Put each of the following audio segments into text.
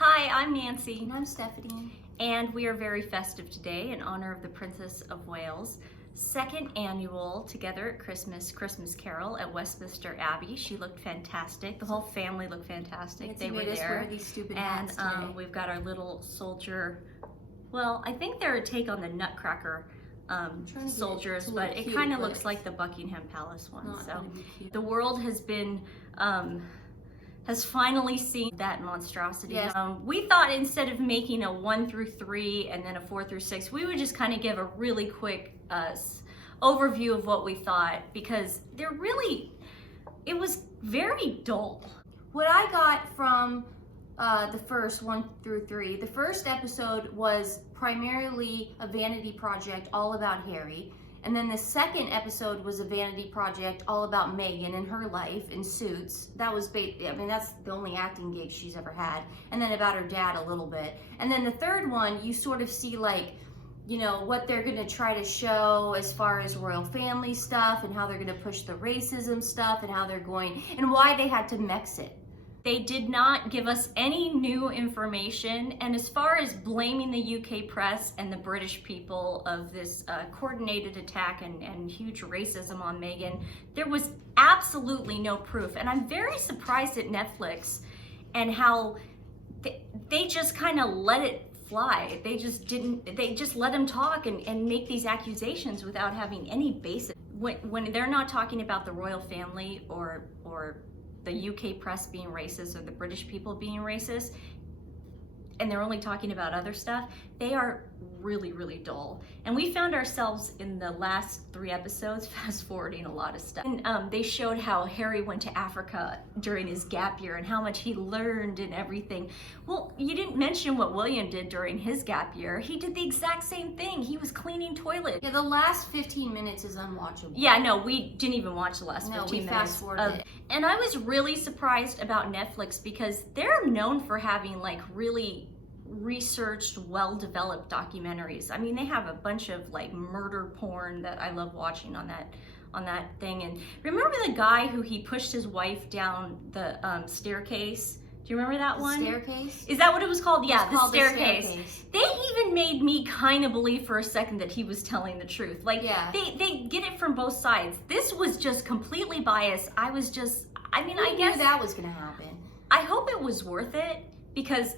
Hi, I'm Nancy. And I'm Stephanie. And we are very festive today in honor of the Princess of Wales' second annual Together at Christmas Carol at Westminster Abbey. She looked fantastic. The whole family looked fantastic. Nancy they were made us there. wear these stupid hats and we've got our little soldier. Well, I think they're a take on the Nutcracker soldiers, but it kind of looks like the Buckingham Palace one. So the world has been has finally seen that monstrosity. Yes. We thought instead of making a 1 through 3 and then a 4 through 6, we would just kind of give a really quick overview of what we thought, because it was very dull. What I got from the first 1 through 3, the first episode was primarily a vanity project all about Harry. And then the second episode was a vanity project all about Meghan and her life in Suits. That was, that's the only acting gig she's ever had. And then about her dad a little bit. And then the third one, you sort of see what they're gonna try to show as far as royal family stuff and how they're gonna push the racism stuff and how they're going, and why they had to mix it. They did not give us any new information, and as far as blaming the UK press and the British people of this coordinated attack and huge racism on Meghan, there was absolutely no proof. And I'm very surprised at Netflix and how they just kind of let it fly. They just let them talk and make these accusations without having any basis. When they're not talking about the royal family or the UK press being racist or the British people being racist, and they're only talking about other stuff, they are really, really dull. And we found ourselves in the last 3 episodes fast forwarding a lot of stuff. And they showed how Harry went to Africa during his gap year and how much he learned and everything. Well, you didn't mention what William did during his gap year. He did the exact same thing. He was cleaning toilets. Yeah, the last 15 minutes is unwatchable. Yeah, no, we didn't even watch the last 15 minutes. No, we fast forwarded it. And I was really surprised about Netflix, because they're known for having really researched, well-developed documentaries. I mean, they have a bunch of murder porn that I love watching on that thing. And remember the guy who he pushed his wife down the staircase? Do you remember that one? Staircase? Is that what it was called? Yeah, the staircase. The staircase. They even made me kind of believe for a second that he was telling the truth. Yeah. They get it from both sides. This was just completely biased. I guess that was gonna happen. I hope it was worth it, because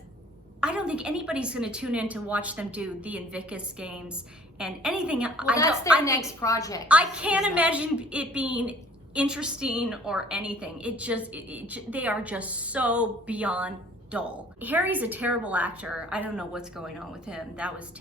I don't think anybody's going to tune in to watch them do the Invictus Games and anything. Well, that's their next project. I can't imagine it being interesting or anything. They are just so beyond dull. Harry's a terrible actor. I don't know what's going on with him. That was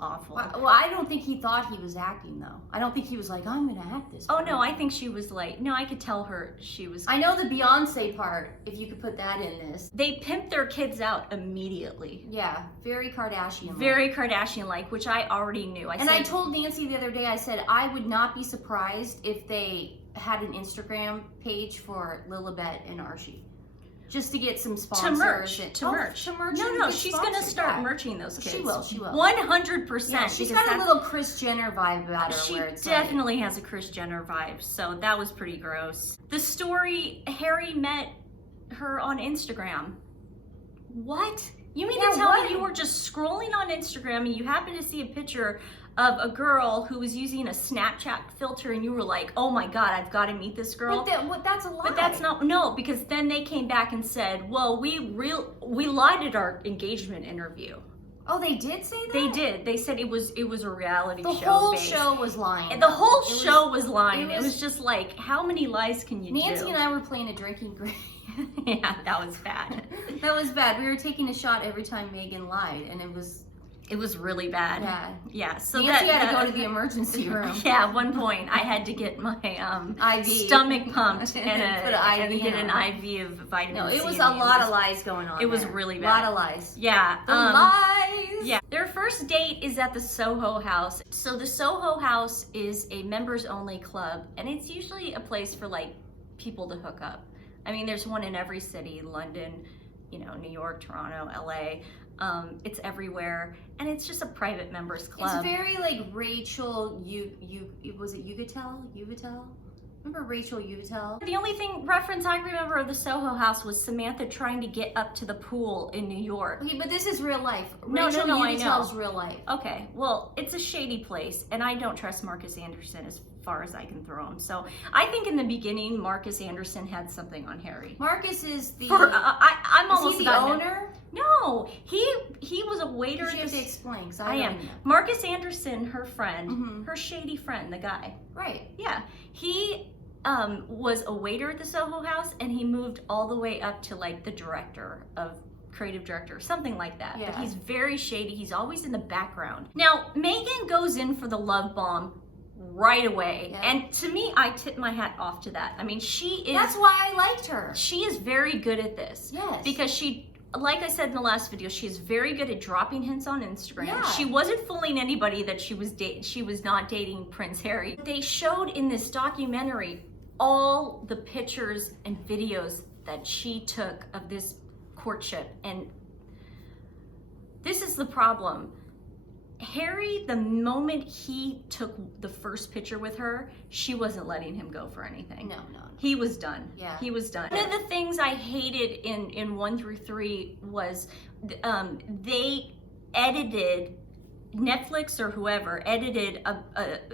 awful. Well, I don't think he thought he was acting, though. I don't think he was like, I'm gonna act this part. Oh no, I think she was no, I could tell her she was. I know the Beyonce part, if you could put that in this. They pimp their kids out immediately. Yeah, very Kardashian-like. Very Kardashian-like, which I already knew. I told Nancy the other day, I said, I would not be surprised if they had an Instagram page for Lilibet and Archie. Just to get some sponsors. To merch. No, she's going to start merching those kids. She will. 100%. Yeah, she's got a little Kris Jenner vibe about her. She definitely has a Kris Jenner vibe, so that was pretty gross. The story, Harry met her on Instagram. What? You mean to tell me you were just scrolling on Instagram and you happened to see a picture of a girl who was using a Snapchat filter and you were like, oh my God, I've got to meet this girl? But that's a lie. But that's not, no, because then they came back and said, well, we lied at our engagement interview. Oh, they did say that? They did. They said it was a reality show. The whole show was lying. And the whole show was lying. It was just how many lies can you do? Nancy and I were playing a drinking game. Yeah, that was bad. That was bad. We were taking a shot every time Meghan lied, and it was really bad. Yeah. Yeah. So Nancy had to go to the emergency room. Yeah, at one point I had to get my IV. Stomach pumped and get an IV of vitamin C. No, it was a lot of lies going on. It was really bad. A lot of lies. Yeah. The lies. Yeah. Their first date is at the Soho House. So the Soho House is a members only club, and it's usually a place for people to hook up. I mean, there's one in every city, London, New York, Toronto, LA. It's everywhere, and it's just a private members club. It's very Rachel, was it Yugatel? Remember Rachel Utel? The only reference I remember of the Soho House was Samantha trying to get up to the pool in New York. Okay, but this is real life. No, Rachel I know. Utel's real life. Okay, well, it's a shady place, and I don't trust Marcus Anderson as far as I can throw him. So I think in the beginning, Marcus Anderson had something on Harry. Marcus is the... I'm almost is he the owner? No, he was a waiter. You have to explain, because I am. Know. Marcus Anderson, her friend, her shady friend, the guy. Right. Yeah, he was a waiter at the Soho House, and he moved all the way up to like the creative director, something like that. Yeah. But he's very shady. He's always in the background. Now, Meghan goes in for the love bomb right away. Yeah. And to me, I tip my hat off to that. I mean, she is... That's why I liked her. She is very good at this. Yes. Because she, like I said in the last video, she is very good at dropping hints on Instagram. Yeah. She wasn't fooling anybody that she was not dating Prince Harry. They showed in this documentary all the pictures and videos that she took of this courtship. And this is the problem. Harry, the moment he took the first picture with her, she wasn't letting him go for anything. No. He was done. Yeah. He was done. One of the things I hated in 1 through 3 was they edited, Netflix or whoever edited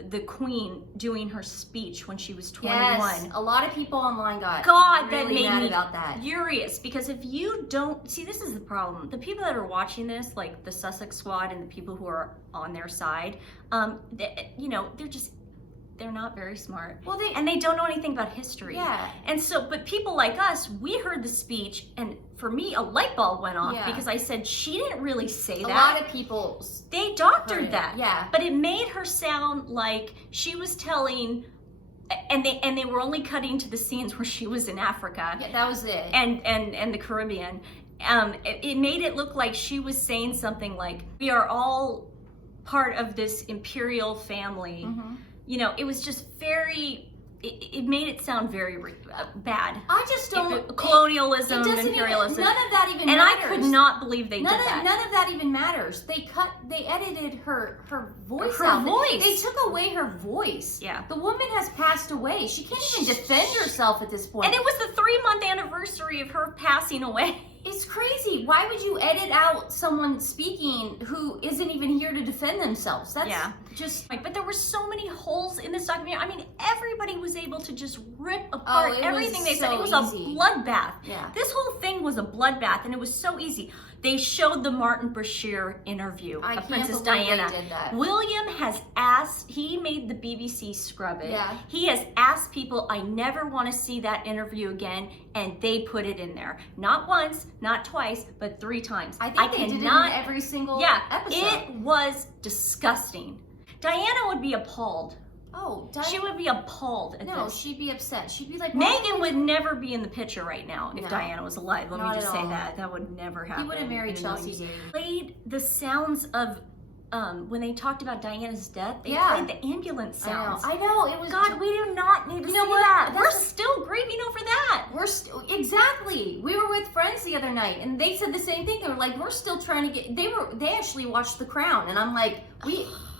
the Queen doing her speech when she was 21. Yes, a lot of people online got that really made mad me about that. furious, because if you don't see, this is the problem. The people that are watching this, like the Sussex Squad and the people who are on their side, they're not very smart. Well, they don't know anything about history. Yeah. And so, but people like us, we heard the speech, and for me, a light bulb went off because I said, she didn't really say that. A lot of people... They doctored that. Yeah. But it made her sound like she was telling... And they were only cutting to the scenes where she was in Africa. Yeah, that was it. And the Caribbean. It made it look like she was saying something like, we are all part of this imperial family. Mm-hmm. You know, it was just very, it made it sound very bad. I just don't... Colonialism, imperialism. None of that even matters. And I could not believe they did that. None of that even matters. They edited her voice Her out. voice. They took away her voice. Yeah. The woman has passed away. She can't even defend herself at this point. And it was the 3-month anniversary of her passing away. It's crazy. Why would you edit out someone speaking who isn't even here to defend themselves? That's just... But there were so many holes in this documentary. I mean, everybody was able to just rip apart everything they said. It was a bloodbath. Yeah. This whole thing was a bloodbath, and it was so easy. They showed the Martin Bashir interview of Princess Diana. They did that. William has asked, he made the BBC scrub it. Yeah. He has asked people, I never want to see that interview again, and they put it in there. Not once, not twice, but 3 times. I think they did it in every single episode. It was disgusting. Diana would be appalled. Oh, she would be appalled at this. No, she'd be upset. She'd be like, Meghan would never be in the picture right now if Diana was alive. Let me just say all. that would never happen. He would have married Chelsea. Played the sounds of when they talked about Diana's death. They played the ambulance sounds. I know. It was... God, we do not need to see that. We're still grieving over that. Exactly. We were with friends the other night, and they said the same thing. They were like, we're still trying to get... They actually watched The Crown, and I'm like,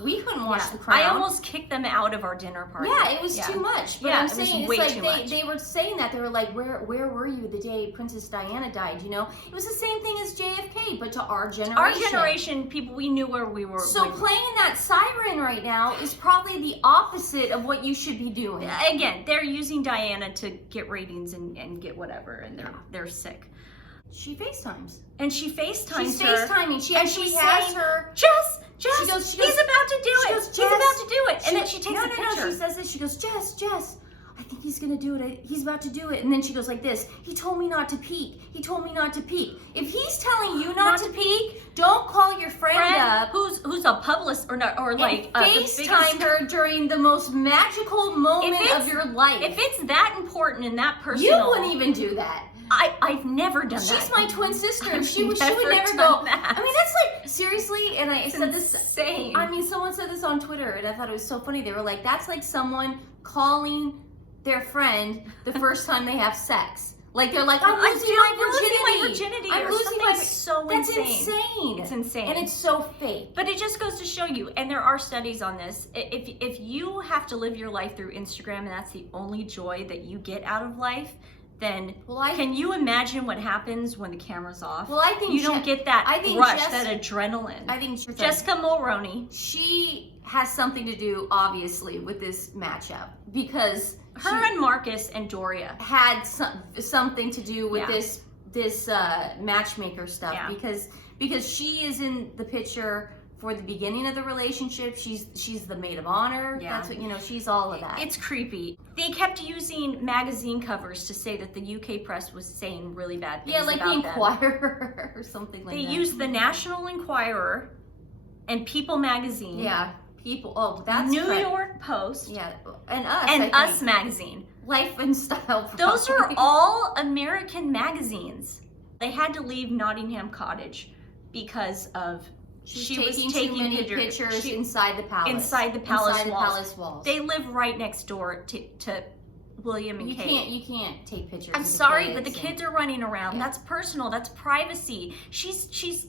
we couldn't watch The Crown. I almost kicked them out of our dinner party. Yeah, it was too much. But I'm saying, way it's too like much. they were saying that. They were like, where were you the day Princess Diana died, you know? It was the same thing as JFK, but to our generation. Our generation, people, we knew where we were. So playing that siren right now is probably the opposite of what you should be doing. Again, they're using Diana to get ratings and get whatever, and they're sick. She FaceTimes. And she FaceTimes She's her. FaceTiming. She actually has her... Jess, she goes, he's about to do it. Goes, he's about to do it. And then she takes a picture. No, she says this. She goes, Jess, I think he's going to do it. He's about to do it. And then she goes like this. He told me not to peek. He told me not to peek. If he's telling you not to peek, don't call your friend up. Who's a publicist or like FaceTime her during the most magical moment of your life. If it's that important and that personal. You wouldn't even do that. I've never done that. She's my twin sister. She would never done go. That. I mean, that's like, seriously, and I said this. Insane. I mean, someone said this on Twitter, and I thought it was so funny. They were like, that's like someone calling their friend the first time they have sex. Like, they're like, I'm losing my virginity. I'm losing my so That's insane. It's insane. And it's so fake. But it just goes to show you, and there are studies on this, if you have to live your life through Instagram and that's the only joy that you get out of life, then can you imagine what happens when the camera's off? Well, I think you don't get that rush, that adrenaline. I think Jessica Mulroney, she has something to do, obviously, with this matchup, because her and Marcus and Doria had something to do with this matchmaker stuff, because she is in the picture for the beginning of the relationship. She's the maid of honor. Yeah. That's what, she's all of that. It's creepy. They kept using magazine covers to say that the UK press was saying really bad things like about the Inquirer or something like that. They used the National Enquirer and People magazine. Yeah, People. Oh, that's New York Post. Yeah, and Us. And Us magazine. Life and Style. Those are all American magazines. They had to leave Nottingham Cottage because of she was taking too many pictures inside the palace. Inside the palace walls. They live right next door to William and Kate. You can't take pictures. I'm sorry, but the kids are running around. That's personal. That's privacy.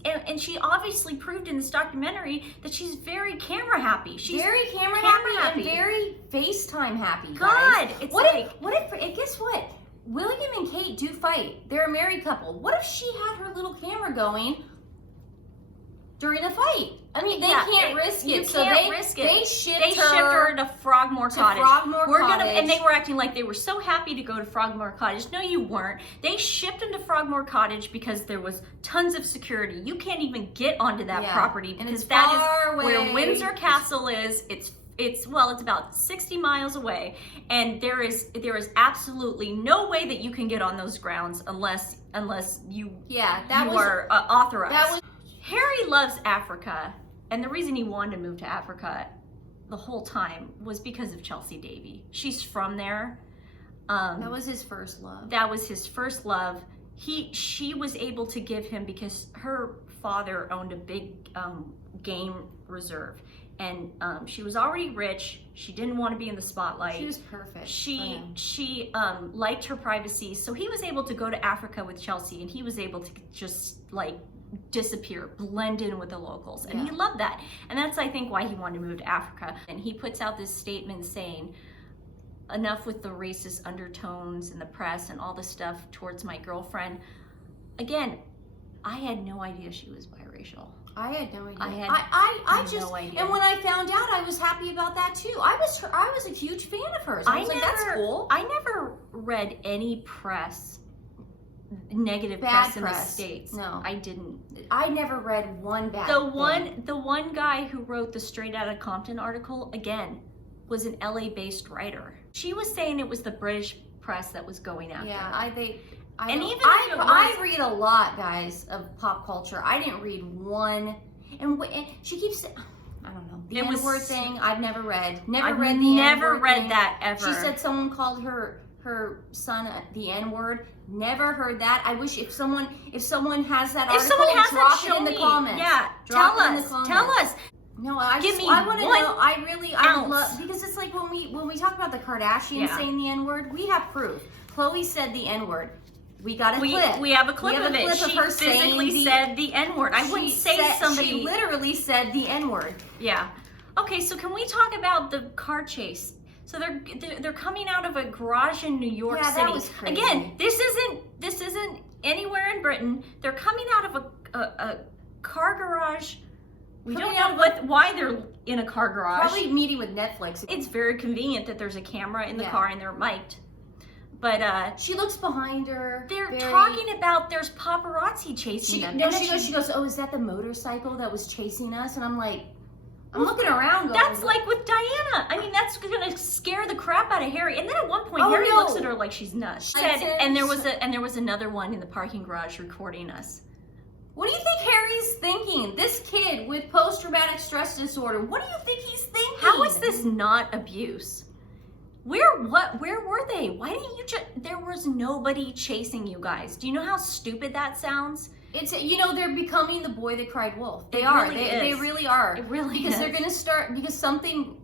And she obviously proved in this documentary that she's very camera happy. She's very camera happy and very FaceTime happy. God, guys. it's guess what? William and Kate do fight. They're a married couple. What if she had her little camera going during the fight? I mean, they can't risk it. They shipped her to Frogmore Cottage. Cottage. And they were acting like they were so happy to go to Frogmore Cottage. No, you weren't. They shipped them to Frogmore Cottage because there was tons of security. You can't even get onto that property because that is where Windsor Castle is. It's about 60 miles away, and there is absolutely no way that you can get on those grounds unless you are authorized. Harry loves Africa, and the reason he wanted to move to Africa the whole time was because of Chelsea Davy. She's from there. That was his first love. That was his first love. She was able to give him, because her father owned a big game reserve, and she was already rich. She didn't want to be in the spotlight. She was perfect. She liked her privacy, so he was able to go to Africa with Chelsea, and he was able to just disappear, blend in with the locals, and he loved that. And that's, I think, why he wanted to move to Africa. And he puts out this statement saying, enough with the racist undertones in the press and all the stuff towards my girlfriend. Again, I had no idea she was biracial. I had no idea. I had no idea. And when I found out, I was happy about that too. I was a huge fan of hers. I was like, that's cool. I never read any press, negative press in the States. No, I didn't. I never read one bad The one guy who wrote the Straight Outta Compton article, again, was an LA-based writer. She was saying it was the British press that was going after her. I read a lot, guys, of pop culture. I didn't read one, and she keeps, I don't know, the N-word thing. I've never read. Never read that ever. She said someone called her son the N-word. Never heard that. I wish if someone has that article, drop it in the comments. Yeah, tell us. No, I want to know. I love, because it's like when we talk about the Kardashians saying the N-word, we have proof. Chloe said the N-word. We got a clip. We have a clip of it. She physically said the N-word. I wouldn't say somebody. She literally said the N-word. Yeah. Okay, so can we talk about the car chase? So they're coming out of a garage in New York City. That was crazy. Again, this isn't anywhere in Britain. They're coming out of a car garage. We don't know why they're in a car garage. Probably meeting with Netflix. It's very convenient that there's a camera in the car and they're mic'd. But she looks behind her. They're talking about there's paparazzi chasing them. No, she goes, oh, is that the motorcycle that was chasing us? And I'm like, I'm looking around going, that's like with Diana. I mean, that's gonna scare the crap out of Harry. And then at one point, Harry looks at her like she's nuts. And there was another one in the parking garage recording us. What do you think Harry's thinking? This kid with post-traumatic stress disorder, what do you think he's thinking? How is this not abuse? Where were they? Why didn't you there was nobody chasing you guys. Do you know how stupid that sounds? It's, they're becoming the boy that cried wolf. They are. They really are. It really because is. They're going to start, because something,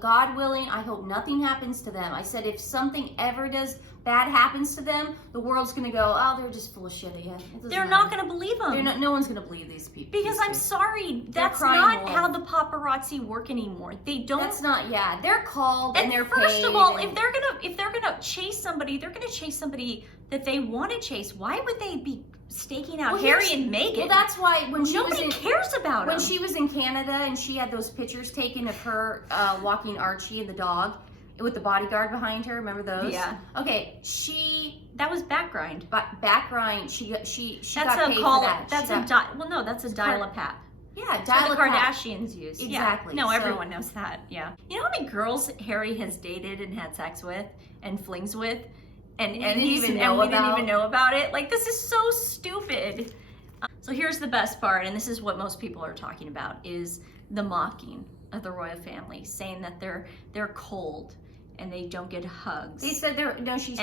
God willing, I hope nothing happens to them. I said if something ever does bad happens to them, the world's gonna go, oh, they're just full of shit. Yeah, they're not gonna believe them. No one's gonna believe these people. Because I'm sorry, that's not how the paparazzi work anymore. They don't. That's not. Yeah, they're called and they're paid. First of all, if they're gonna chase somebody, they're gonna chase somebody that they want to chase. Why would they be staking out Harry and Meghan? Well, that's why when nobody cares about when them. she was in Canada and she had those pictures taken of her walking Archie and the dog with the bodyguard behind her. Remember those? Yeah. Okay, that was backgrind. Backgrind. She got paid for that. That's a dial-a-pap. Yeah, the Kardashians use. Exactly. Yeah. No, everyone knows that. Yeah. You know how many girls Harry has dated and had sex with and flings with, and we didn't even know about it? Like, this is so stupid. So here's the best part, and this is what most people are talking about, is the mocking of the royal family, saying that they're cold and they don't get hugs. They said she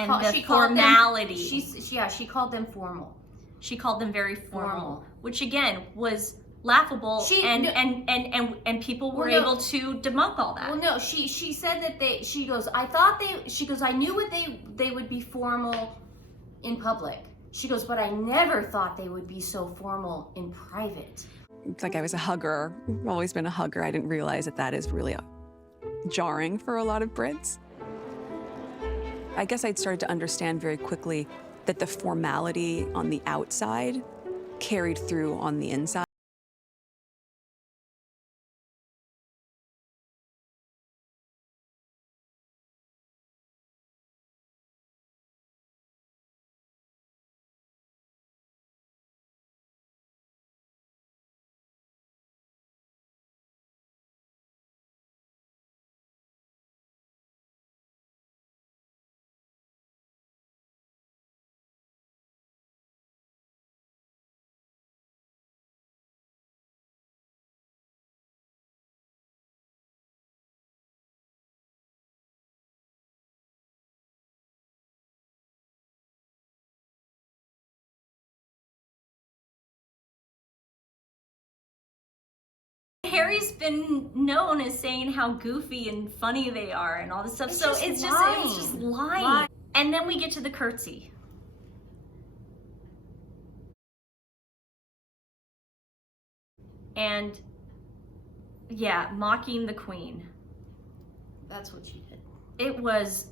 called them formal. She called them very formal. Which again was laughable, and people were able to debunk all that. Well, no, she said that I knew they would be formal in public. She goes, but I never thought they would be so formal in private. It's like I was a hugger. I've always been a hugger. I didn't realize that is really jarring for a lot of Brits. I guess I'd started to understand very quickly that the formality on the outside carried through on the inside. Harry's been known as saying how goofy and funny they are and all this stuff. It was just lying. And then we get to the curtsy. And yeah, mocking the Queen. That's what she did. It was.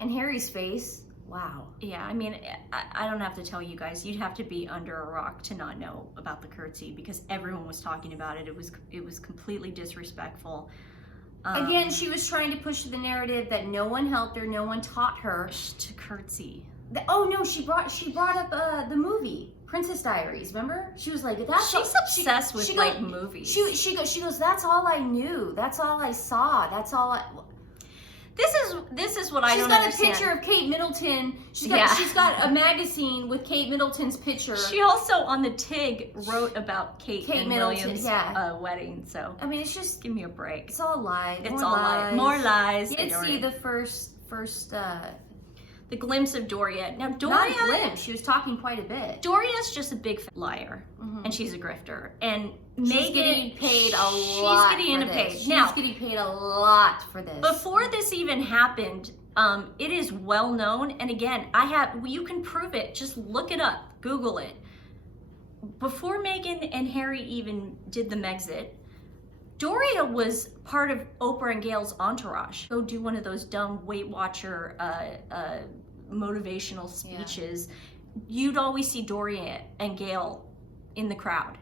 And Harry's face. Wow. Yeah, I mean, I don't have to tell you guys. You'd have to be under a rock to not know about the curtsy, because everyone was talking about it. It was completely disrespectful. Again, she was trying to push the narrative that no one helped her, no one taught her to curtsy. Oh no, she brought up the movie Princess Diaries. Remember? She was like, she's obsessed with movies. She goes, that's all I knew. That's all I saw. That's all I. This is what I don't understand. She's got a picture of Kate Middleton. She's got a magazine with Kate Middleton's picture. She also on the TIG wrote about Kate and William's wedding. So I mean, it's just, give me a break. It's all lies. It's all lies. More lies. You did see the first the glimpse of Doria. Now Doria, not a glimpse. She was talking quite a bit. Doria's just a big liar, and she's a grifter. And she's getting paid a lot. She's getting paid a lot for this. Before this even happened, it is well known. And again, you can prove it. Just look it up. Google it. Before Meghan and Harry even did the Megxit, Doria was part of Oprah and Gail's entourage. Go do one of those dumb Weight Watcher motivational speeches. You'd always see Doria and Gail in the crowd.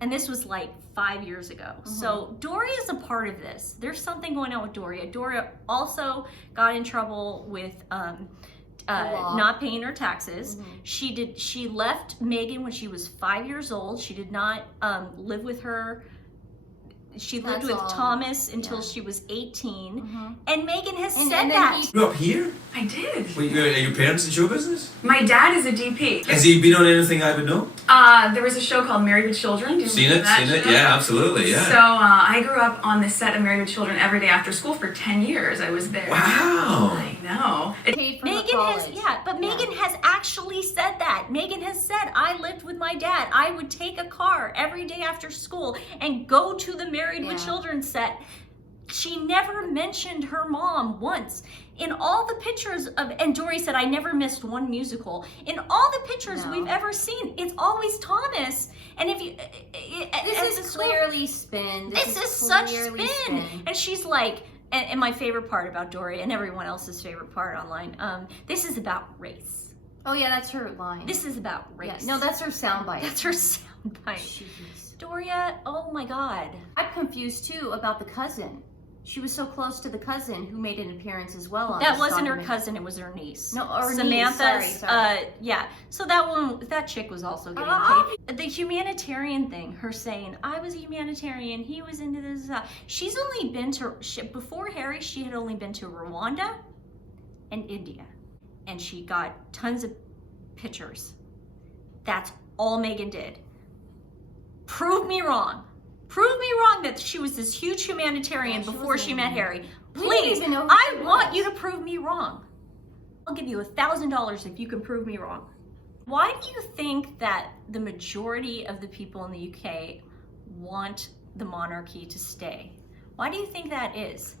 And this was like 5 years ago. So Doria's a part of this. There's something going on with Doria. Doria also got in trouble with not paying her taxes. She left Meghan when she was 5 years old. She did not live with her. She lived with Thomas until she was 18. And Meghan has said that. You grew up here? I did. Wait, are your parents in show business? My dad is a DP. Has he been on anything I would know? There was a show called Married with Children. Do you seen it? Yeah, absolutely, yeah. So I grew up on the set of Married with Children every day after school for 10 years. I was there. Wow. I know. Meghan has actually said that. Meghan has said, I lived with my dad. I would take a car every day after school and go to the Married with Children set She never mentioned her mom once. In all the pictures of, and Doria said, I never missed one musical. In all the pictures we've ever seen, it's always Thomas. And if you, this is clearly spin. This is such spin. And she's like, and my favorite part about Doria and everyone else's favorite part online, this is about race. Oh yeah, that's her line. This is about race. Yeah, no, that's her soundbite. That's her soundbite. Jeez. Doria, oh my God. I'm confused too about the cousin. She was so close to the cousin who made an appearance as well on That this wasn't her document. cousin, it was her niece. No, or Samantha's, niece. Sorry. yeah. So that chick was also getting paid. The humanitarian thing, her saying, I was a humanitarian, he was into this. She's only been to, before Harry, she had only been to Rwanda and India. And she got tons of pictures. That's all Meghan did. Prove me wrong. Prove me wrong that she was this huge humanitarian before she met Harry. Please, I want you to prove me wrong. I'll give you $1,000 if you can prove me wrong. Why do you think that the majority of the people in the UK want the monarchy to stay? Why do you think that is?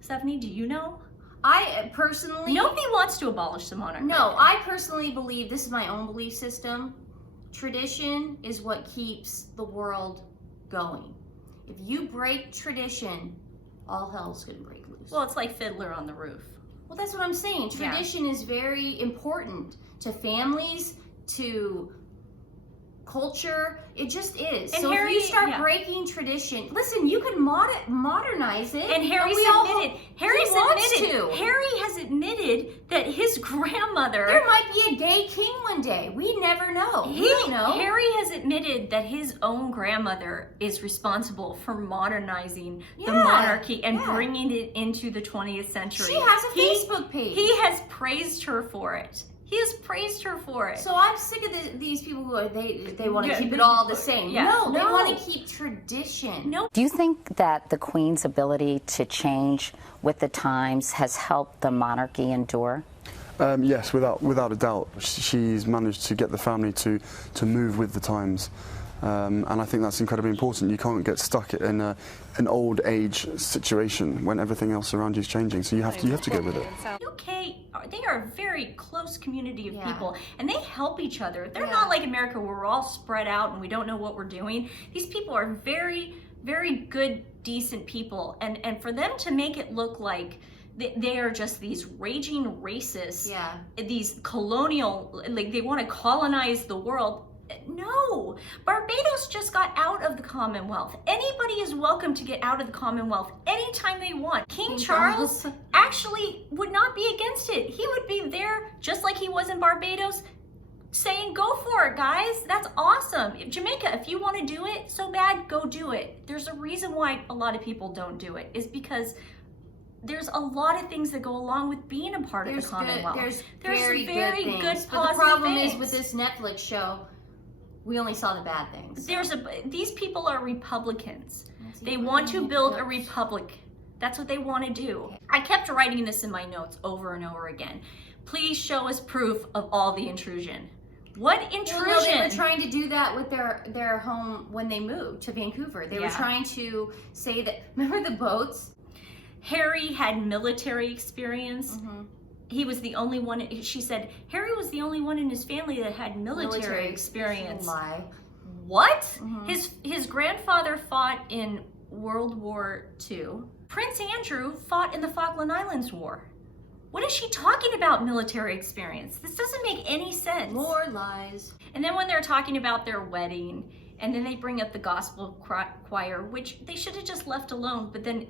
Stephanie, do you know? I personally... Nobody wants to abolish the monarchy. No, I personally believe, this is my own belief system, tradition is what keeps the world going. If you break tradition, all hell's gonna break loose. Well, it's like Fiddler on the Roof. Well, that's what I'm saying. Tradition is very important to families, to culture. It just is. And so Harry, if you start breaking tradition, listen, you can modernize it. And Harry's admitted. Harry has admitted that his grandmother. There might be a gay king one day. We never know. We don't know. Harry has admitted that his own grandmother is responsible for modernizing the monarchy and bringing it into the 20th century. She has a Facebook page. He has praised her for it. He has praised her for it. So I'm sick of these people who are, they want to keep it all the same. Yeah. No, they want to keep tradition. No. Do you think that the Queen's ability to change with the times has helped the monarchy endure? Yes, without a doubt. She's managed to get the family to move with the times. And I think that's incredibly important. You can't get stuck in an old age situation when everything else around you is changing. So you have to go with it. UK, they are a very close community of people, and they help each other. They're not like America where we're all spread out and we don't know what we're doing. These people are very, very good, decent people, and for them to make it look like they are just these raging racists, these colonial, like they want to colonize the world. No, Barbados just got out of the Commonwealth. Anybody is welcome to get out of the Commonwealth anytime they want. King Charles actually would not be against it. He would be there just like he was in Barbados saying, go for it, guys. That's awesome. Jamaica, if you want to do it so bad, go do it. There's a reason why a lot of people don't do it, is because there's a lot of things that go along with being a part of the Commonwealth. There's very good things. positive But the problem things. is with this Netflix show, we only saw the bad things. These people are Republicans. They want to build a republic. That's what they want to do. I kept writing this in my notes over and over again. Please show us proof of all the intrusion. What intrusion? Well, no, they were trying to do that with their home when they moved to Vancouver. They were trying to say that, remember the boats? Harry had military experience. He was the only one, she said, Harry was the only one in his family that had military experience. Lie. What? His grandfather fought in World War II. Prince Andrew fought in the Falkland Islands War. What is she talking about military experience? This doesn't make any sense. More lies. And then when they're talking about their wedding, and then they bring up the gospel choir, which they should have just left alone, but then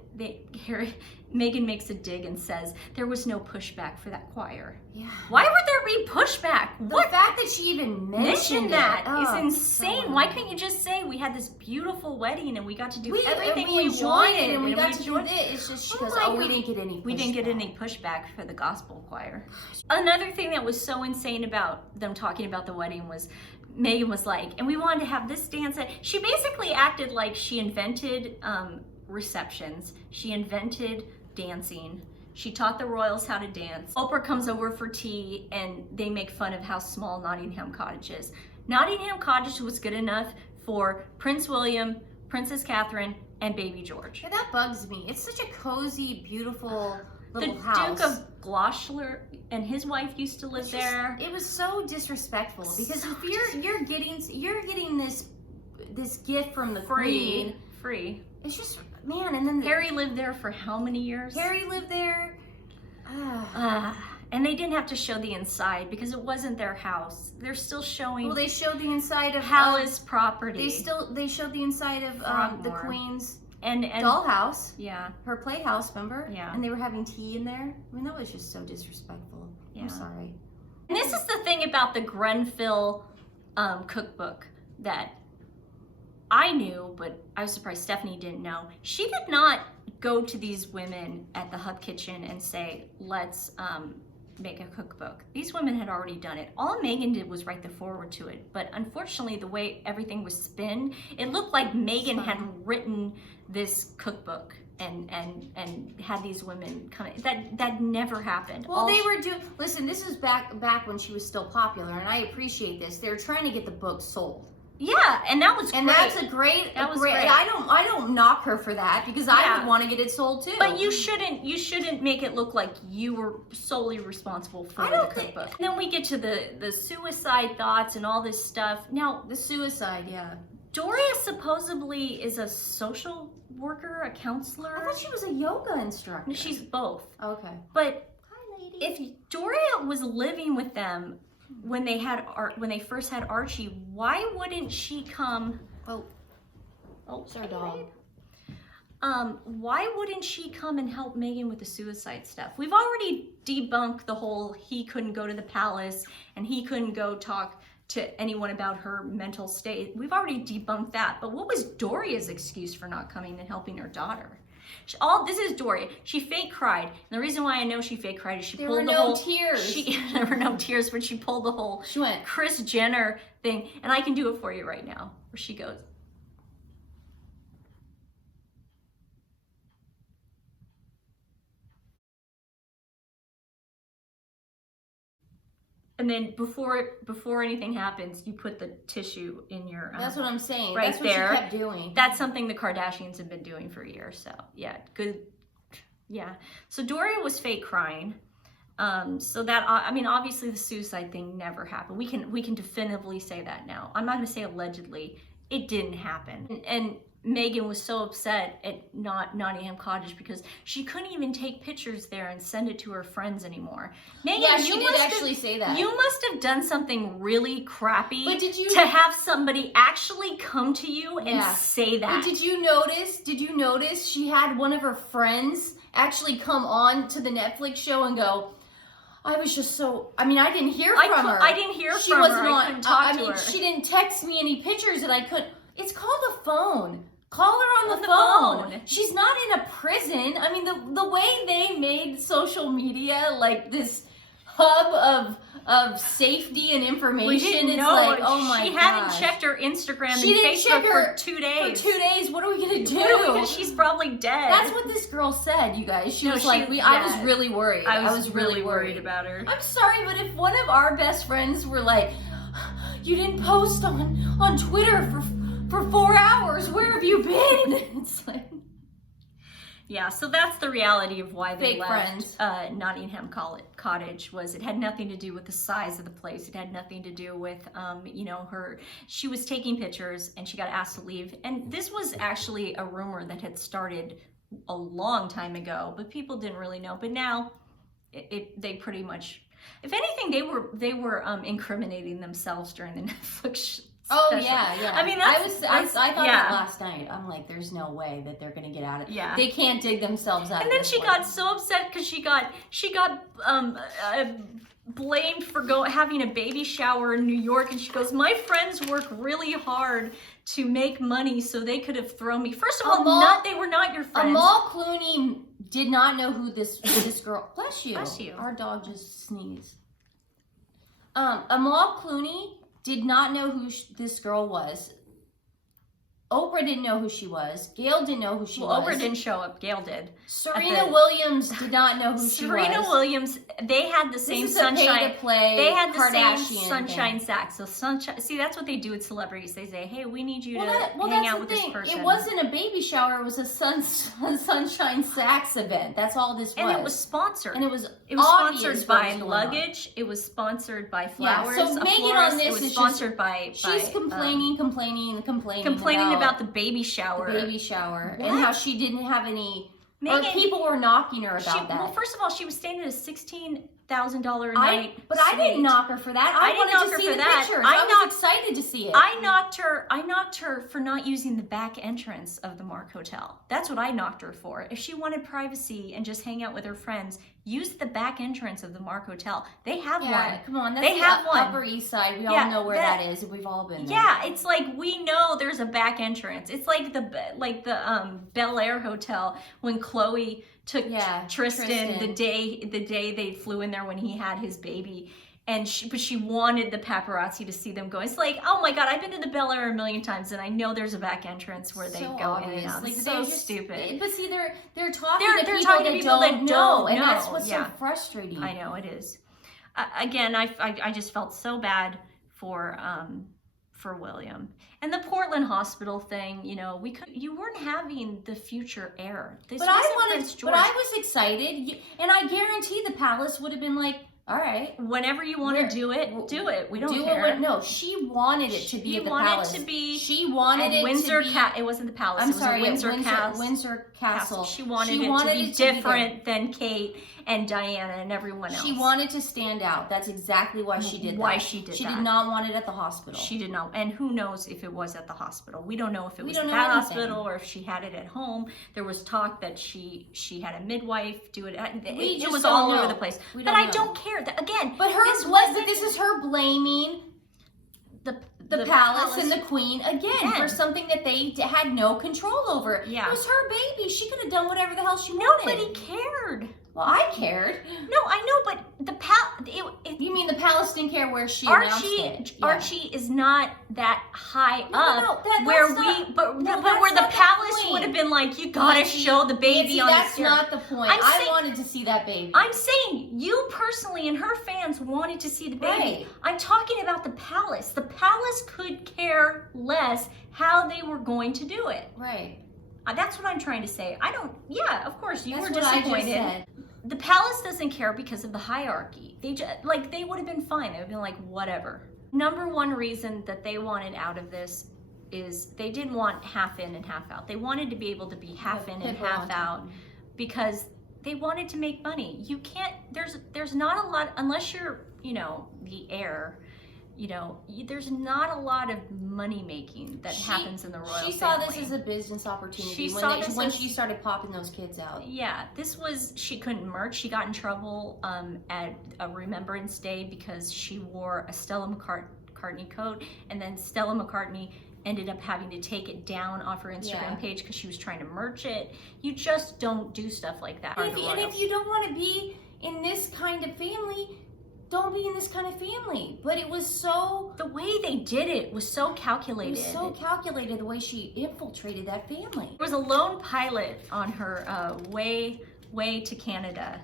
Meghan makes a dig and says, there was no pushback for that choir. Yeah. Why would there be pushback? The fact that she even mentioned that it, is insane. Why couldn't you just say, we had this beautiful wedding and we got to do everything we we wanted and we got to do it? It's just, she goes, we didn't get any pushback. We didn't get any pushback for the gospel choir. Another thing that was so insane about them talking about the wedding was Meghan was like, and we wanted to have this dance. She basically acted like she invented receptions. She invented dancing. She taught the royals how to dance. Oprah comes over for tea and they make fun of how small Nottingham Cottage is. Nottingham Cottage was good enough for Prince William, Princess Catherine, and baby George. Yeah, that bugs me. It's such a cozy, beautiful little The house. Duke of Gloucester and his wife used to live there. It was so disrespectful because So if you're getting this gift from the Queen, Free. it's just, man. And then Harry lived there for how many years? Harry lived there. And they didn't have to show the inside because it wasn't their house. They're still showing Well, they showed the inside of palace property. They showed the inside of the Frogmore. Queen's and dollhouse, yeah. her playhouse. Remember? Yeah. And they were having tea in there. I mean, that was just so disrespectful. Yeah. I'm sorry. And this is the thing about the Grenfell cookbook that I knew, but I was surprised Stephanie didn't know. She did not go to these women at the Hub Kitchen and say, let's make a cookbook. These women had already done it. All Meghan did was write the foreword to it. But unfortunately, the way everything was spun, it looked like Meghan had written this cookbook and had these women come in. That never happened. Well, they were doing. Listen, this is back when she was still popular, and I appreciate this. They're trying to get the book sold. Yeah, and that was And great. that's a great. That was great. great. I don't knock her for that because I Yeah. would want to get it sold too. But you shouldn't make it look like you were solely responsible for I the don't think- cookbook. And then we get to the suicide thoughts and all this stuff. Now, the suicide, yeah. Doria supposedly is a social worker, a counselor. I thought she was a yoga instructor. She's both. Okay. But Hi, lady. if Doria was living with them when they first had Archie, why wouldn't she come? Oh, it's our dog. Why wouldn't she come and help Meghan with the suicide stuff? We've already debunked the whole he couldn't go to the palace and he couldn't go talk to anyone about her mental state. We've already debunked that. But what was Doria's excuse for not coming and helping her daughter? This is Doria. She fake cried. And the reason why I know she fake cried is she pulled the whole... tears. There were no tears, but she pulled the whole She went. Kris Jenner thing. And I can do it for you right now, where she goes... And then before anything happens, you put the tissue in your... That's what I'm saying. right That's what there. she kept doing. That's something the Kardashians have been doing for years. So yeah, good. Yeah. So Doria was fake crying. So that, I mean, obviously the suicide thing never happened. We can definitively say that now. I'm not going to say allegedly. It didn't happen. And Meghan was so upset at Nottingham Cottage because she couldn't even take pictures there and send it to her friends anymore. Meghan, Yeah, she you did must actually say that. You must have done something really crappy But did you- to have somebody actually come to you and Yeah. say that. But did you notice she had one of her friends actually come on to the Netflix show and go, I was just so, I mean, I didn't hear from her. I didn't hear She from wasn't her. on, I couldn't talk I to mean, her. she didn't text me any pictures and I couldn't. It's called a phone. Call her on the phone. She's not in a prison. I mean, the way they made social media like this hub of safety and information, We didn't it's know. like, oh my god. She hadn't checked her Instagram She and didn't check Facebook her for 2 days. For 2 days, what are we gonna do? Because she's probably dead. That's what this girl said, you guys. She No, was she- like, I yeah. was really worried. I was really worried about her. I'm sorry, but if one of our best friends were like, you didn't post on Twitter for 4 hours, where have you been? It's like, Yeah, so that's the reality of why they Fake left friends. Nottingham Cottage. Was it had nothing to do with the size of the place. It had nothing to do with, she was taking pictures and she got asked to leave. And this was actually a rumor that had started a long time ago, but people didn't really know. But now, they pretty much, if anything, they were incriminating themselves during the Netflix. oh special. yeah. I mean, I that's thought yeah. that last night. I'm like, there's no way that they're gonna get out of it. Yeah. They can't dig themselves out. And of then this she one. got so upset because she got blamed for having a baby shower in New York, and she goes, "My friends work really hard to make money, so they could have thrown me." First of all, they were not your friends. Amal Clooney did not know who this girl. Bless you. Bless you. Our dog just sneezed. Amal Clooney did not know who this girl was. Oprah didn't know who she was. Gail didn't know who she Well, was. Oprah didn't show up. Gail did. Serena Williams did not know who she was. Serena Williams, they had the same This is a sunshine. pay-to-play They had the Kardashian same sunshine sack. So sunshine. See, that's what they do with celebrities. They say, "Hey, we need you to hang out with this person." It wasn't a baby shower. It was a sunshine sacks event. That's all this was. And it was sponsored. And it was sponsored by what was going on. luggage. It was sponsored by flowers. Yeah, so a Meghan florist. on this it was is sponsored just, by she's complaining about the baby shower. The baby shower What? and how she didn't have any. Meghan, or people were knocking her about that. Well, first of all, she was staying at a $16,000 a night. I didn't knock her for that. I didn't knock wanted her to see for the that. pictures. I was excited to see it. I knocked her for not using the back entrance of the Mark Hotel. That's what I knocked her for. If she wanted privacy and just hang out with her friends, use the back entrance of the Mark Hotel. They have one. Come on, that's they have one. Upper East Side. We all know where that is. We've all been there. Yeah, it's like we know there's a back entrance. It's like the Bel Air Hotel when Chloe took Tristan the day they flew in there when he had his baby. And she wanted the paparazzi to see them go. It's like, oh my God, I've been to the Bel Air a million times, and I know there's a back entrance where they go in and out. Like, It's so stupid. But see, they're talking They're to talking to people that don't know, and that's know. what's so frustrating. I know it is. Again, I just felt so bad for William. And the Portland hospital thing, you weren't having the future heir. But I was excited, and I guarantee the palace would have been like, all right, whenever you want to do it, do it. We don't do care. No, she wanted it to be at the palace. She wanted it Windsor to be. It wasn't the palace. I'm it was sorry, Windsor Castle. She wanted it to be different than Kate and Diana and everyone else. She wanted to stand out. That's exactly why she did that. She did not want it at the hospital. She did not. And who knows if it was at the hospital. We don't know if it was at that hospital or if she had it at home. There was talk that she had a midwife do it. It was all over the place. But I don't care. Again, but this is her blaming the palace and the queen again for something that they had no control over. Yeah. It was her baby. She could have done whatever the hell she wanted. Nobody cared. Well, I cared. No, I know, but the you mean the palace didn't care where she announced it? Yeah. Archie is not that high up but where the palace would have been like, you gotta show the baby on the stairs. That's not the point. I wanted to see that baby. I'm saying you personally and her fans wanted to see the baby. Right. I'm talking about the palace. The palace could care less how they were going to do it. Right. That's what I'm trying to say. Of course, you were disappointed. What I just said. The palace doesn't care because of the hierarchy. They would have been fine. They would have been like, whatever. Number one reason that they wanted out of this is they didn't want half in and half out. They wanted to be able to be half in and half out because they wanted to make money. You can't, there's not a lot, unless you're, the heir, there's not a lot of money making that happens in the royal family. She saw this as a business opportunity when she started popping those kids out. Yeah, she couldn't merch. She got in trouble at a Remembrance Day because she wore a Stella McCartney coat, and then Stella McCartney ended up having to take it down off her Instagram page because she was trying to merch it. You just don't do stuff like that. And if you don't want to be in this kind of family, don't be in this kind of family. But it was the way they did it was so calculated. It was so calculated the way she infiltrated that family. There was a lone pilot on her way to Canada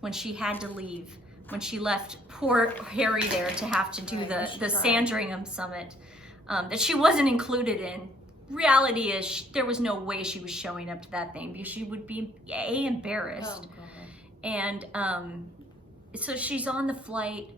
when she had to leave. When she left poor Harry there to have to do the Sandringham summit that she wasn't included in. Reality is there was no way she was showing up to that thing because she would be embarrassed. Oh, God. And so she's on the flight,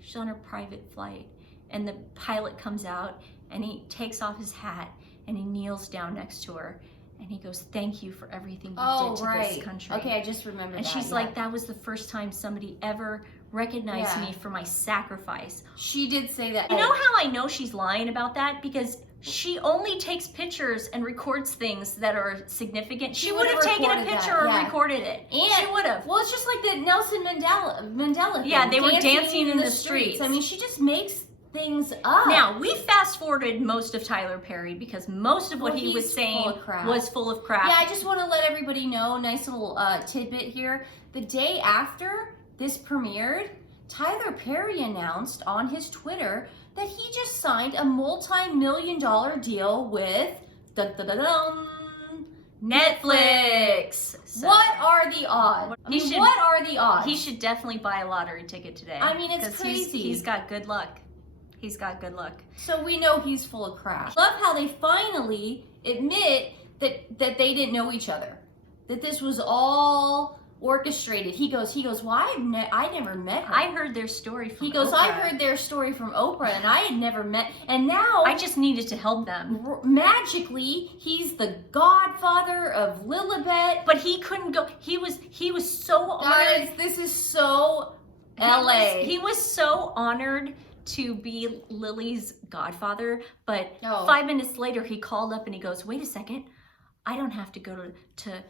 she's on her private flight, and the pilot comes out and he takes off his hat and he kneels down next to her and he goes, "Thank you for everything you did to this country." Okay, I just remember and that. And she's like, that was the first time somebody ever recognized me for my sacrifice. She did say that. You know how I know she's lying about that? Because she only takes pictures and records things that are significant. She would have taken a picture or recorded it. And she would have. Well, it's just like the Nelson Mandela thing. Yeah, they were dancing in the streets. I mean, she just makes things up. Now, we fast forwarded most of Tyler Perry because most of what he was saying was full of crap. Yeah, I just want to let everybody know, nice little tidbit here. The day after this premiered, Tyler Perry announced on his Twitter that he just signed a multi-million-dollar deal with Dun, dun, dun, dun. Netflix. So What are the odds? What are the odds? He should definitely buy a lottery ticket today. I mean, it's 'cause crazy. He's got good luck. He's got good luck. So we know he's full of crap. Love how they finally admit that they didn't know each other, that this was all orchestrated. He goes, well, I never met her. I heard their story from He goes, Oprah. I heard their story from Oprah, and I had never met, and now I just needed to help them. magically ho's the godfather of Lilibet. But he couldn't go. He was so honored. Guys, this is so LA. He was so honored to be Lily's godfather, but Oh. 5 minutes later he called up and he goes, "Wait a second, I don't have to go to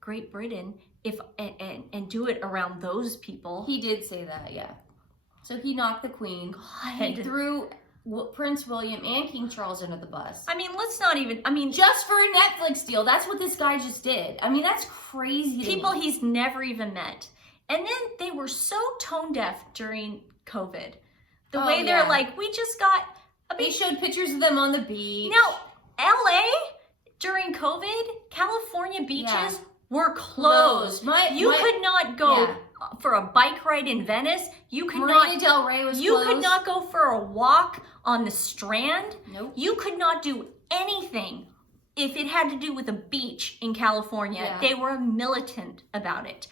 Great Britain and do it around those people." He did say that, yeah. So he knocked the Queen. God. He threw Prince William and King Charles under the bus. I mean, let's not even. I mean, Just for a Netflix deal. That's what this guy just did. I mean, that's crazy. to people me. he's never even met, and then they were so tone deaf during COVID. The Oh, way they're yeah. like, we just got. I They mean, showed pictures of them on the beach. now LA during COVID, California beaches Yeah. were closed. You My- could not go Yeah. for a bike ride in Venice. You could Marina not. Del Rey was You closed. could not go for a walk on the Strand. Nope. You could not do anything if it had to do with a beach in California. Yeah. They were militant about it.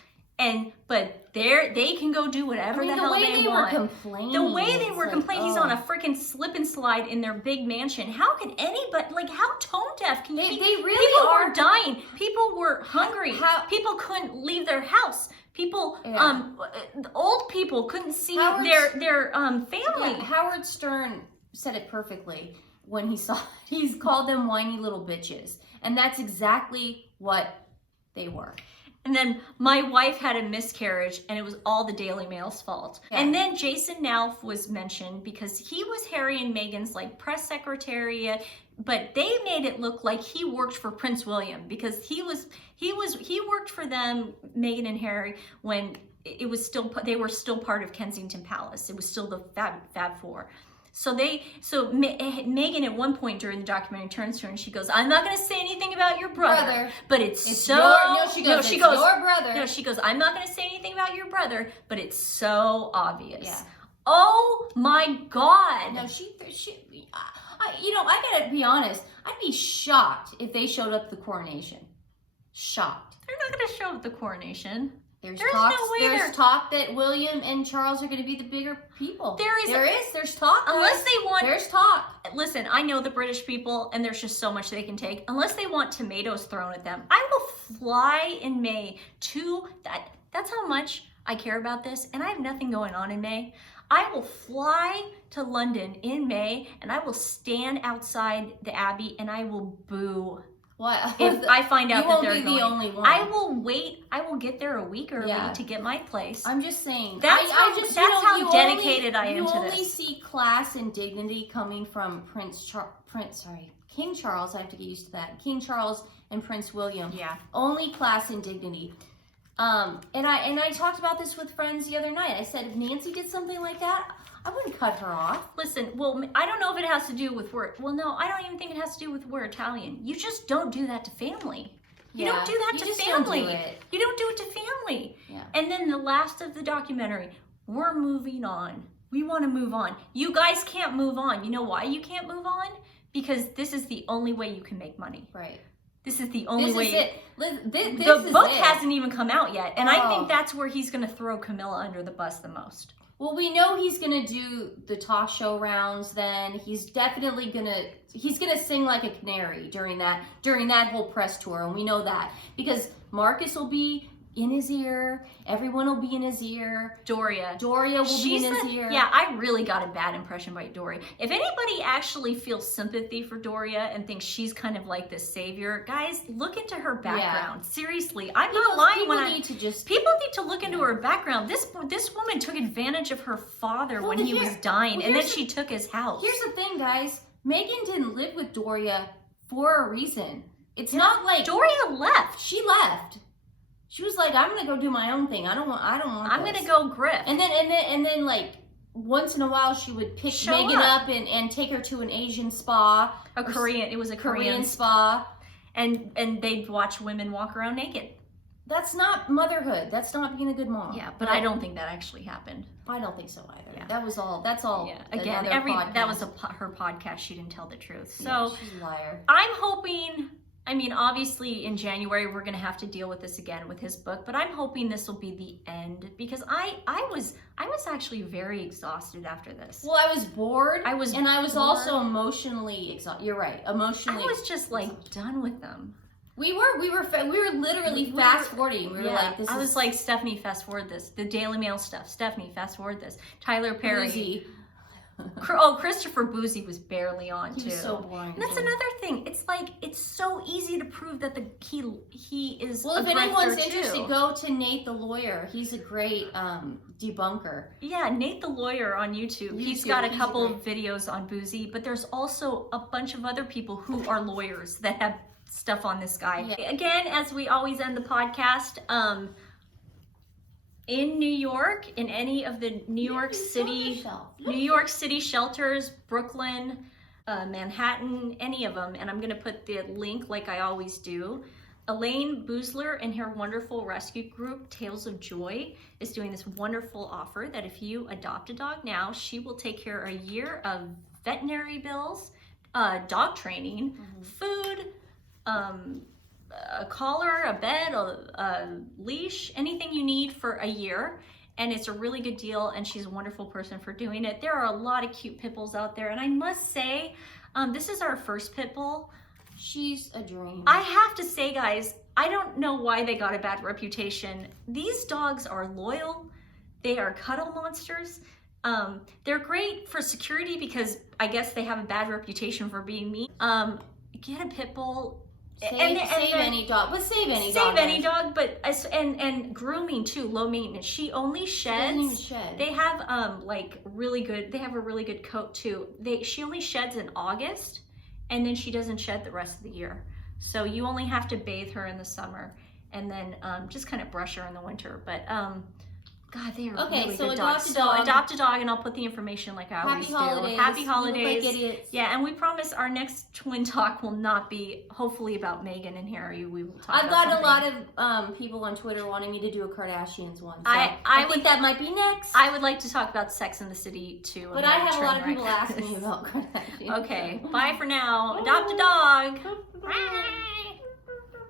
But they can go do whatever I mean, the the hell way they they were want. complaining. The way they it's were like, complaining, he's oh. on a freaking slip and slide in their big mansion. How can anybody, like, how tone deaf can you They be? really People are. were dying. People were hungry. How- People couldn't leave their house. People, Yeah. old people couldn't see Howard's- their family. Yeah, Howard Stern said it perfectly when he's called them whiny little bitches. And that's exactly what they were. And then my wife had a miscarriage, and it was all the Daily Mail's fault. Yeah. And then Jason Nauf was mentioned because he was Harry and Meghan's like press secretary, but they made it look like he worked for Prince William because he worked for them, Meghan and Harry, when they were still part of Kensington Palace. It was still the Fab Four. So Meghan at one point during the documentary turns to her and she goes, "I'm not going to say anything about your brother, but it's so." She goes, your brother. No, she goes, "I'm not going to say anything about your brother, but it's so obvious." Yeah. Oh my God. No, I gotta be honest. I'd be shocked if they showed up at the coronation. Shocked. They're not going to show up at the coronation. There's no way There's talk that William and Charles are going to be the bigger people. There's talk. Unless guys. they want. There's talk. Listen, I know the British people, and there's just so much they can take. Unless they want tomatoes thrown at them, I will fly in May to that. That's how much I care about this, and I have nothing going on in May. I will fly to London in May, and I will stand outside the Abbey, and I will boo. What? If I find out that they're you won't be going. the only one. I will wait. I will get there a week early Yeah. to get my place. I'm just saying. That's how dedicated I am You to only this. see class and dignity coming from King Charles. I have to get used to that. King Charles and Prince William. Yeah. Only class and dignity. And I talked about this with friends the other night. I said if Nancy did something like that, I wouldn't cut her off. Listen, well, I don't know if it has to do with well, no, I don't even think it has to do with we're Italian. You just don't do that to family. You Yeah, don't do that you to just don't do family. it. You don't do it to family. Yeah. And then the last of the documentary, we're moving on. We want to move on. You guys can't move on. You know why you can't move on? Because this is the only way you can make money. Right. This is the only This way. is it. This The is book it. hasn't even come out yet, and I Oh. think that's where he's going to throw Camilla under the bus the most. Well, we know he's gonna do the talk show rounds. Then he's definitely gonna sing like a canary during that whole press tour, and we know that because Marcus will be in his ear. Everyone will be in his ear. Doria will be in his ear. Yeah, I really got a bad impression by Doria. If anybody actually feels sympathy for Doria and thinks she's kind of like this savior, guys, look into her background. Seriously, I'm not lying when people need to look into her background. This woman took advantage of her father when he was dying, and then she took his house. Here's the thing, guys. Meghan didn't live with Doria for a reason. It's not like Doria left. She left. She was like, I'm gonna go do my own thing. I don't want I'm gonna go grift. And then like once in a while she would pick Show Meghan up. up and take her to an Asian spa. It was a Korean spa. And they'd watch women walk around naked. That's not motherhood. That's not being a good mom. Yeah, but I don't think that actually happened. I don't think so either. Yeah. That's all. Yeah. Again, another podcast. that was her podcast. She didn't tell the truth. So Yeah, she's a liar. I'm hoping. I mean, obviously, in January we're going to have to deal with this again with his book, but I'm hoping this will be the end because I was actually very exhausted after this. Well, I was bored. I was bored. Also emotionally exhausted. You're right, emotionally. I was just like done with them. We were literally fast forwarding. We were like, this I is was like, Stephanie, fast forward this. The Daily Mail stuff. Stephanie, fast forward this. Tyler Perry. Boozy. Christopher Boozy was barely on too. He was so boring. And that's another thing. It's like it's so easy to prove that he is. Well, if a anyone's grifter, interested, too. go to Nate the Lawyer. He's a great debunker. Yeah, Nate the Lawyer on YouTube. He's got a couple of videos on Boozy, but there's also a bunch of other people who are lawyers that have stuff on this guy. Yeah. Again, as we always end the podcast, in New York, in any of the New York City shelters, Brooklyn, Manhattan, any of them, and I'm gonna put the link like I always do. Elaine Boozler and her wonderful rescue group, Tales of Joy, is doing this wonderful offer that if you adopt a dog now, she will take care of a year of veterinary bills, dog training, food, a collar, a bed, a leash, anything you need for a year. And it's a really good deal, and she's a wonderful person for doing it. There are a lot of cute pit bulls out there, and I must say, this is our first pit bull. She's a dream. I have to say, guys, I don't know why they got a bad reputation. These dogs are loyal. They are cuddle monsters. They're great for security because I guess they have a bad reputation for being mean. Get a pit bull. Save any dog. But save any dog. Save any dog, but and grooming too, low maintenance. She only sheds. Doesn't even shed. They have like really good. They have a really good coat too. She only sheds in August, and then she doesn't shed the rest of the year. So you only have to bathe her in the summer, and then just kind of brush her in the winter. But God, they are really so good adopt dogs. a dog. So adopt a dog, and I'll put the information like I always do. Happy holidays. You look like idiots. Yeah, and we promise our next twin talk will not be hopefully about Meghan and Harry. We will talk. I've gotten a lot of people on Twitter wanting me to do a Kardashians one. So I think that might be next. I would like to talk about Sex in the City too. But I have a lot of people asking me about Kardashians. Okay, bye for now. Adopt a dog.